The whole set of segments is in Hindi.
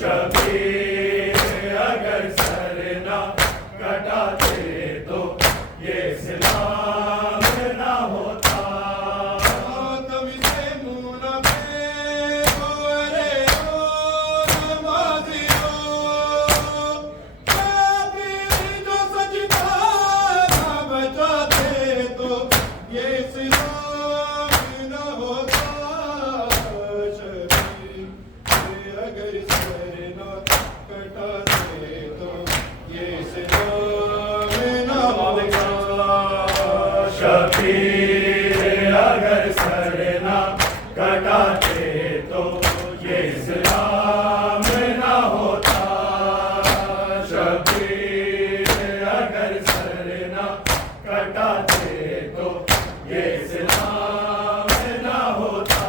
शबीर अगर सर ना कटाते तो ये इस्लाम ना होता। कभी से मुँह न रे ओ नमाजियो, कभी जो सजदा ना बचाते तो ये इस्लाम न होता। शबीर अगर सर न कटाते तो ये इस्लाम न होता। शबीर अगर सर ना कटाते तो ये इस्लाम ना होता। शबीर अगर सर ना कटाते तो ये इस्लाम ना होता।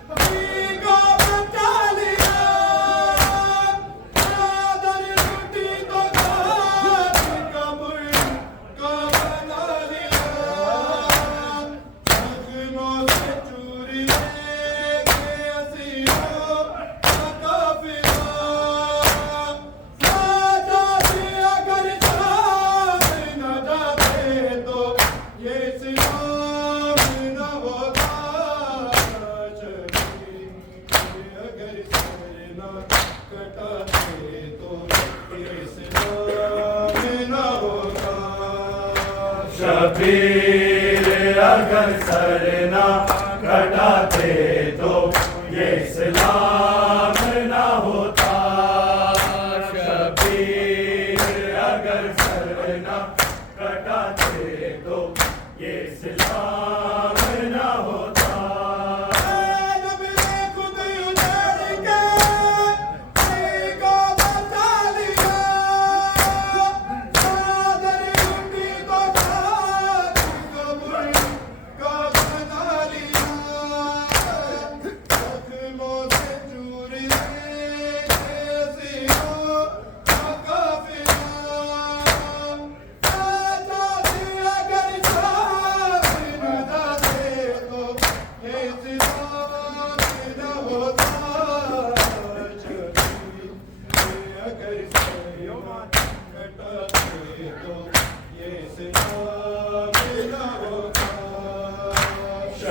शबीर अगर सर ना कटाते तो ये इस्लाम ना होता। शबीर अगर सर ना कटाते तो ये इस्लाम ना होता।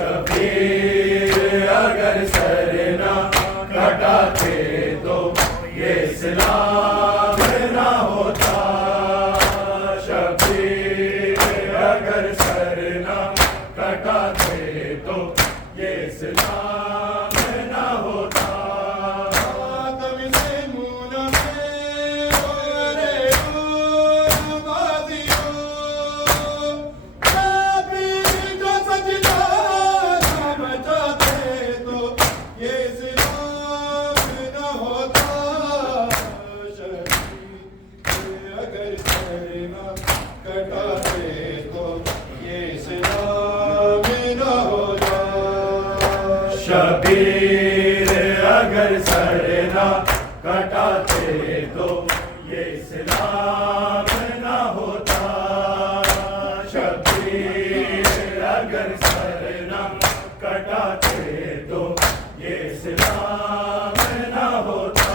शबीर अगर सर ना कटाते तो ये इस्लाम ना होता। शबीर अगर सर ना कटाते तो ये इस्लाम ना होता। शबीर अगर सर ना कटाते तो ये इस्लाम ना होता।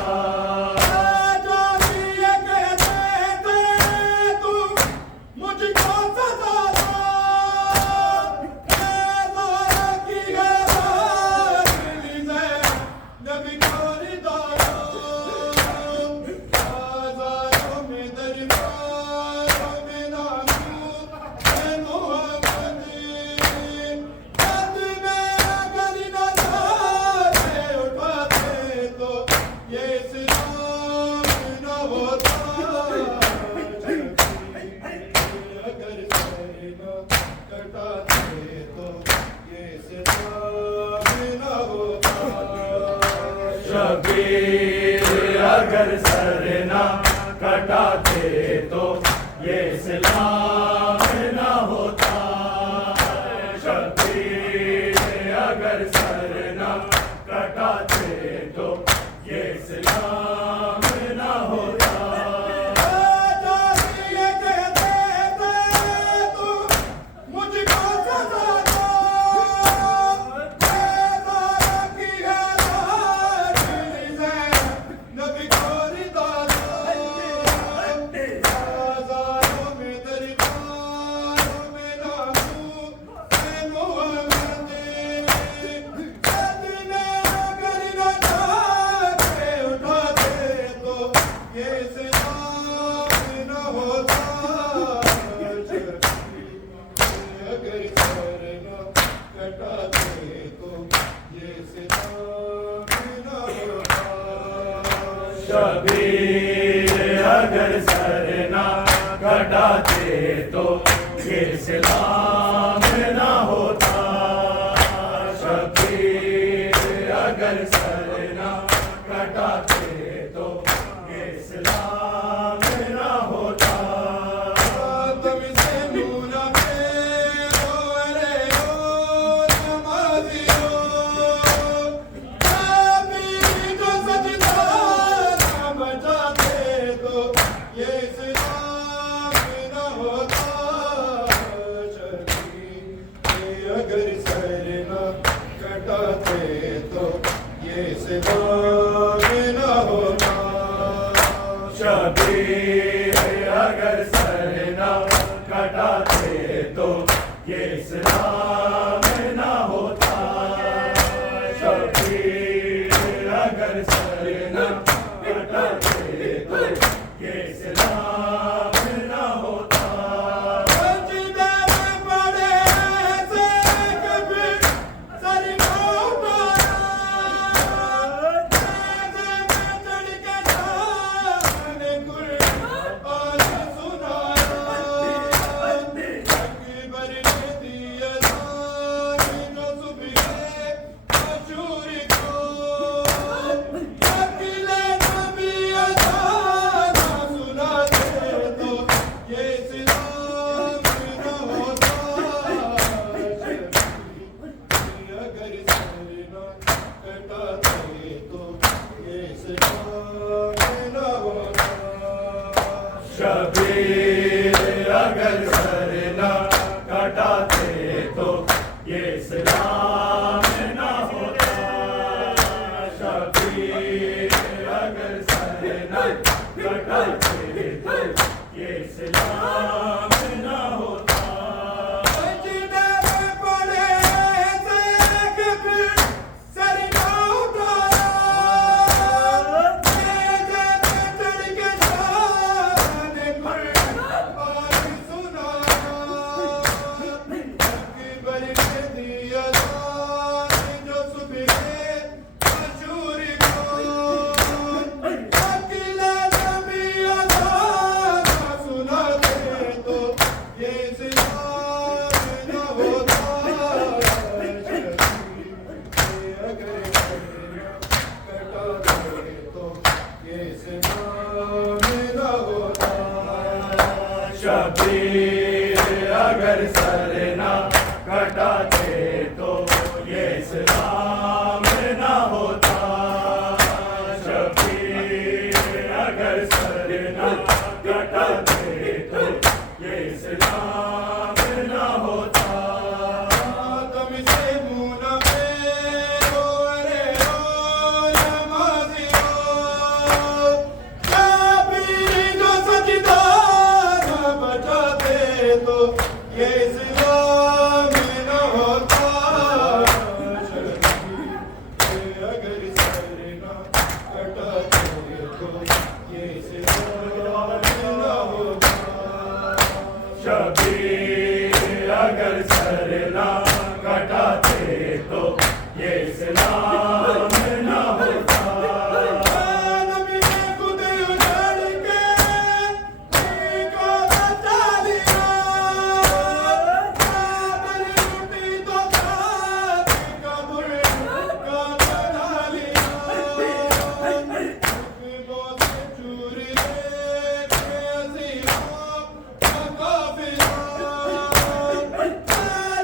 शबीर अगर सर ना कटाते तो ये इस्लाम ना होता। शबीर अगर सर ना कटाते तो ये इस्लाम ना होता। शबीर अगर सर ना कटाते तो ये इस्लाम ना होता। मुझको सजा दो शबीर अगर सर ना कटाते तो ये इस्लाम ना होता। शबीर अगर सर ना कटाते तो ये इस्लाम ना होता। तुमसे मुना फेरो रे ओ नमाजियो, नबी जो सजदा ना बचाते तो ये इस्लाम ना होता। शबीर अगर सर ना कटाते तो ये इस्लाम ना होता। शबीर अगर सर ना कटाते तो ये इस्लाम ना होता। शबीर अगर सर ना कटाते तो ये इस्लाम ना होता। सजदे में पड़े से कभी सर ना उठाया, जैसे में चढ़ के जाने कुर्बान सुनाया। अकबर ने दिया जान जो सुबह मशहूर को, अकेले नबी अज़ान सुनाते तो ये इस्लाम ना होता। अगर सर ना कटाते तो ये इस्लाम ना होता। शबीर अगर सर ना कटाते तो ये इस्लाम ना होता। शबीर अगर सर ना कटाते तो ये इस्लाम ना होता। सजदे में पड़े से कभी सर ना उठाया, जैसे में चढ़ के जाने कुर्बान सुनाया। अकबर ने दिया जान जो सुबह मशहूर को, अकेले नबी अज़ान सुनाते तो ये इस्लाम ना होता। अगर कटाते तो ये इस्लाम ना होता। शबीर अगर सर ना कटाते तो ये इस्लाम ना होता। शबीर अगर सर ना कटाते तो ये इस्लाम ना होता। तुमसे मुना फेरो रे ओ नमाजियो, शबीर जो सजदा ना बचाते तो ये इस्लाम ना होता। शबीर अगर सर ना कटाते तो ये इस्लाम ना होता। शबीर अगर सर ना कटाते तो ये इस्लाम ना होता। नबी ने खुद उजाड़ के को बचा लिया, चादर टूटी तो खाकी कब्र का बना लिया। हुक्मों से चूर लेके अज़ीमों का काफिला,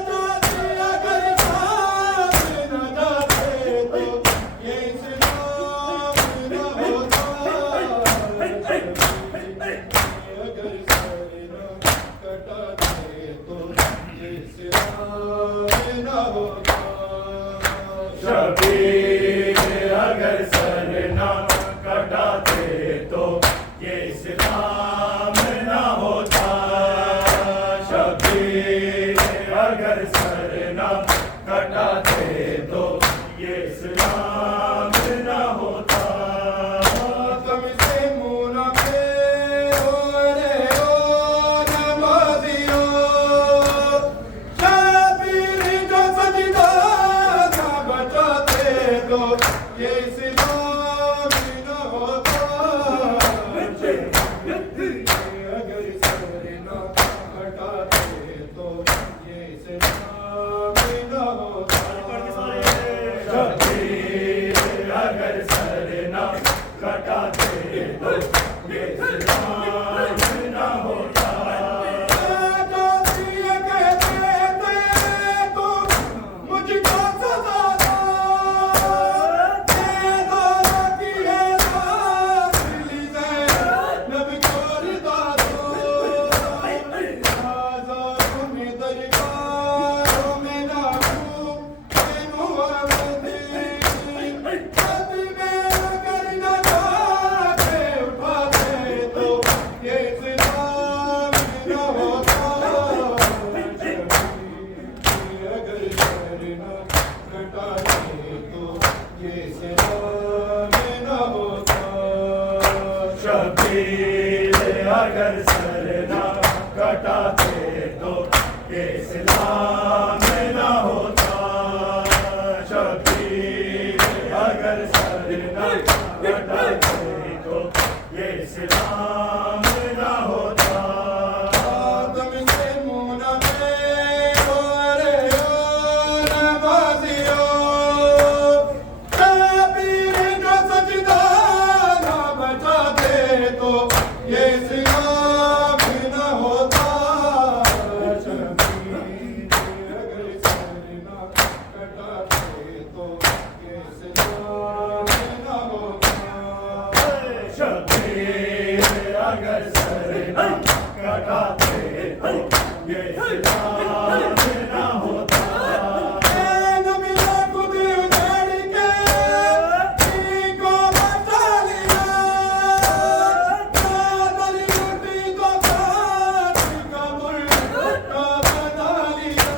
जो दिया अगर साथ न जाते तो ये इस्लाम ना होता। अगर सर ना कटाते तो ये इस्लाम ना होता। शबीर अगर सर ना कटाते तो ये इस्लाम ना होता। शबीर अगर सर ना कटाते तो ये इस्लाम ना होता। तुमसे मुना फेरो रे ओ नमाजियो, शबीर जो सजदा ना बचाते तो ये इस्लाम ना होता। तो ये सिराग न होता। शबीर अगर सर ना कटाते तो ये इस्लाम न होता। शबीर अगर सर ना कटाते तो ये इस्लाम न होता। आदम से मुँह न फेरो रे ओ नवाजियो। शबीर का सजदा न बचाते तो ये सिराग न होता। शबीर अगर सर न कटाते तो ये सिराग न होता। शबीर अगर सर ना कटाते तो ये इस्लाम न होता। नबी ने खुद उजाड़ के को बचा लिया। बादल लूटी तो फांसी का मुल्का बना लिया।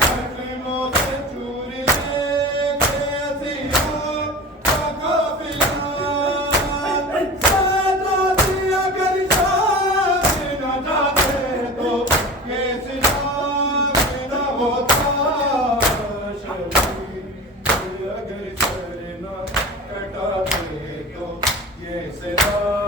जख्मों से चूर लेके सिया का काफिला। सादा दिया अगर शान न जाते तो ये सिराग न होता। शबीर अगर सर न कटाते तो ये सिराग